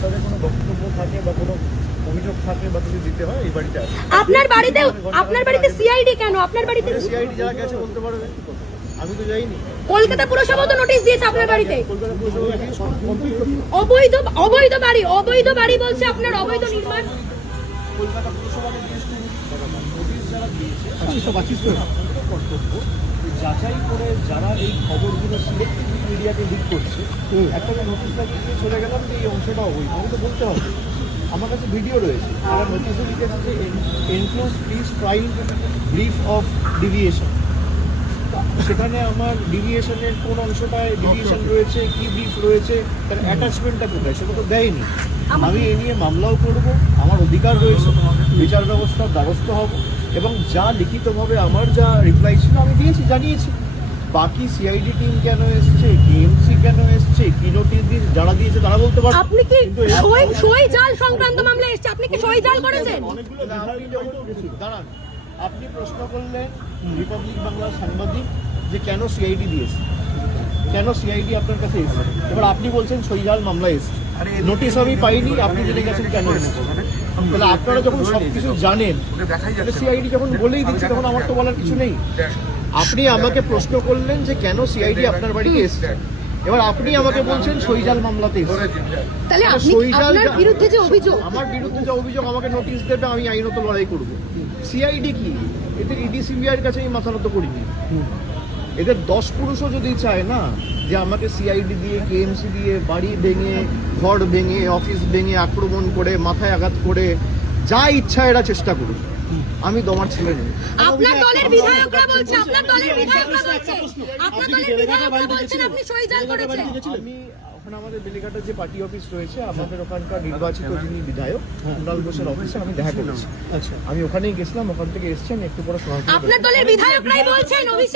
তাদের কোনো বক্তব্য থাকে বা কোনো অভিযোগ থাকে বা কিছু দিতে হয় এই বাড়িতে আসে। আপনার বাড়িতে সিআইডি কেন? আপনার বাড়িতে সিআইডি যারা গেছে বলতে পারবে, আমি তো যাইনি। কলকাতা পুরসভা তো নোটিশ দিয়েছে আপনার বাড়িতে। কলকাতা পুরসভা অবৈধ বাড়ি বলছে আপনার অবৈধ নির্মাণ। কলকাতা পুরসভাকে নোটিশ যারা দিয়েছে কর্তব্য যাচাই করে যারা এই খবরগুলো সিলেক্টিভ মিডিয়াতে লিক করছে, একটা নোটিশটা দিয়ে চলে গেলাম যে এই অংশটা অবৈধ, আমি তো বলতে হবে। আমার কাছে ভিডিও রয়েছে, তারা নোটিশে লিখেছে যে enclose please file brief of deviation. সেখানে আমার ডিভিয়েশনের কোন অংশটায় ডিভিয়েশন রয়েছে, কি ব্রিফ রয়েছে, তার অ্যাটাচমেন্টটা কোথায় সেটা তো দেয়নি। আমি এ নিয়ে মামলাও করব, আমার অধিকার রয়েছে, বিচার ব্যবস্থার দ্বারস্থ হব এবং যা লিখিতভাবে আমার যা রিপ্লাই ছিল আমি দিয়েছি, জানিয়েছি। বাকি সিআইডি টিম কেন এসছে, টিএমসি কেন এসছে, কি নোটিশ দিয়ে যারা দিয়েছে তারা বলতে পারবে। আপনি কি সই জাল সংক্রান্ত মামলা এসছে, আপনি কি সই জাল করেছেন? দাঁড়ান, আপনি প্রশ্ন করলেন রিপাবলিক বাংলার সাংবাদিক যে কেন সিআইডি দিয়েছে, কেন সিআইডি আপনার কাছে এসেছে। এবার আপনি বলছেন সইজাল মামলা এসেছে, নোটিশ আমি পাইনি, আপনি জেনে গেছেন কেন এসেছে। তাহলে আপনারা যখন সবকিছু জানেন, সিআইডি যখন বলেই দিচ্ছে তখন আমার তো বলার কিছু নেই। আপনি আমাকে প্রশ্ন করলেন যে কেন সিআইডি আপনার বাড়িতে এসেছে, এবার আপনি আমাকে বলছেন সইজাল মামলাতে এসেছে। তাহলে আপনার বিরুদ্ধে যে অভিযোগ, আমার বিরুদ্ধে যে অভিযোগ, আমাকে নোটিশ দেবে, আমি আইনত লড়াই করব। সিআইডি কি, এদের ইডি সিবিআইয়ের কাছে আমি মাথা নত করিনি। এদের 10 পুরুষও যদি চায় না যে আমাকে সিআইডি দিয়ে, কেএমসি দিয়ে বাড়ি ভেঙে, ঘর ভেঙে, অফিস ভেঙে, আক্রমণ করে, মাথায় আঘাত করে, যা ইচ্ছা এরা চেষ্টা করুক, আমি তোমার ছেলে নেই। আপনার দলের বিধায়করা বলছে আপনি সই জাল করেছেন। আমি ওখানে আমাদের বেলিঘাটার যে পার্টি অফিস রয়েছে, আমাদের ওখানকার নির্বাচিত যিনি বিধায়ক কুণাল ঘোষের অফিসে আমি দেখা করেছি। আমি ওখানেই গেছিলাম, ওখান থেকে এসেছি, আমি একটু পরে শোনা। আপনার দলের বিধায়করাই বলছেন